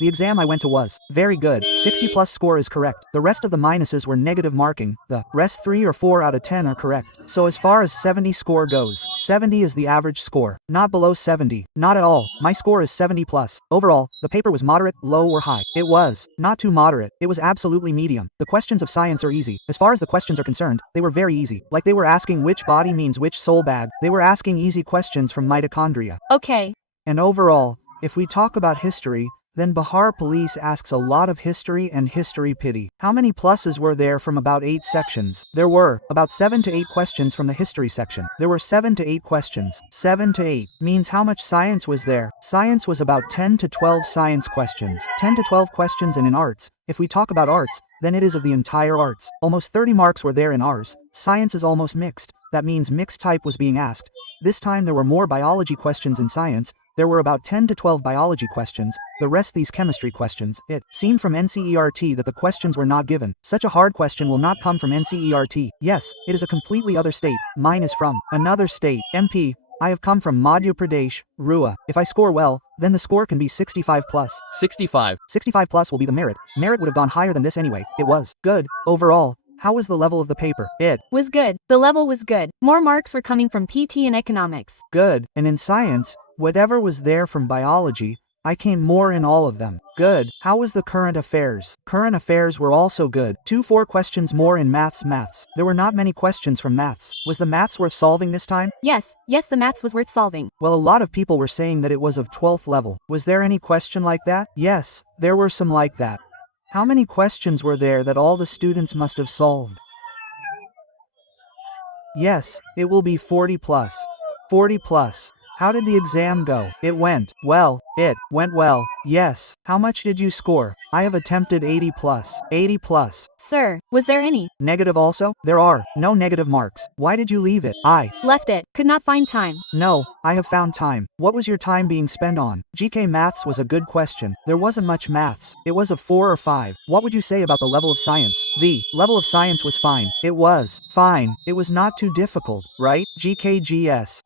The exam I went to was very good. 60 plus score is correct. The rest of the minuses were negative marking. The rest 3 or 4 out of 10 are correct. So as far as 70 score goes, 70 is the average score. Not below 70. Not at all. My score is 70 plus. Overall, the paper was moderate, low or high. It was not too moderate. It was absolutely medium. The questions of science are easy. As far as the questions are concerned, they were very easy. Like they were asking which body means which soul bag. They were asking easy questions from mitochondria. Okay. And overall, if we talk about history, then Bihar Police asks a lot of history and history pity. How many pluses were there from about 8 sections? There were about 7 to 8 questions from the history section. There were 7 to 8 questions. 7 to 8 means how much science was there? Science was about 10 to 12 science questions. 10 to 12 questions, and in arts, if we talk about arts, then it is of the entire arts. Almost 30 marks were there in ours. Science is almost mixed. That means mixed type was being asked. This time there were more biology questions in science. There were about 10 to 12 biology questions, the rest these chemistry questions. It seemed from NCERT that the questions were not given. Such a hard question will not come from NCERT. Yes, it is a completely other state. Mine is from another state. MP. I have come from Madhya Pradesh, Rua. If I score well, then the score can be 65 plus. 65. 65 plus will be the merit. Merit would have gone higher than this anyway. It was good. Overall, how was the level of the paper? It Was good. The level was good. More marks were coming from PT and economics. good. And in science, whatever was there from biology, I came more in all of them. Good. How was the current affairs? Current affairs were also good. 4 questions more in maths. There were not many questions from maths. Was the maths worth solving this time? Yes, the maths was worth solving. Well, a lot of people were saying that it was of 12th level. Was there any question like that? Yes, there were some like that. How many questions were there that all the students must have solved? Yes, it will be 40 plus. 40 plus. How did the exam go? It went well. It went well. Yes. How much did you score? I have attempted 80 plus. 80 plus. Sir, was there any? Negative also? There are no negative marks. Why did you leave it? I Left it. Could not find time. No, I have found time. What was your time being spent on? GK maths was a good question. There wasn't much maths. It was a 4 or 5. What would you say about the level of science? The level of science was fine. It was fine. It was not too difficult, right? GKGS.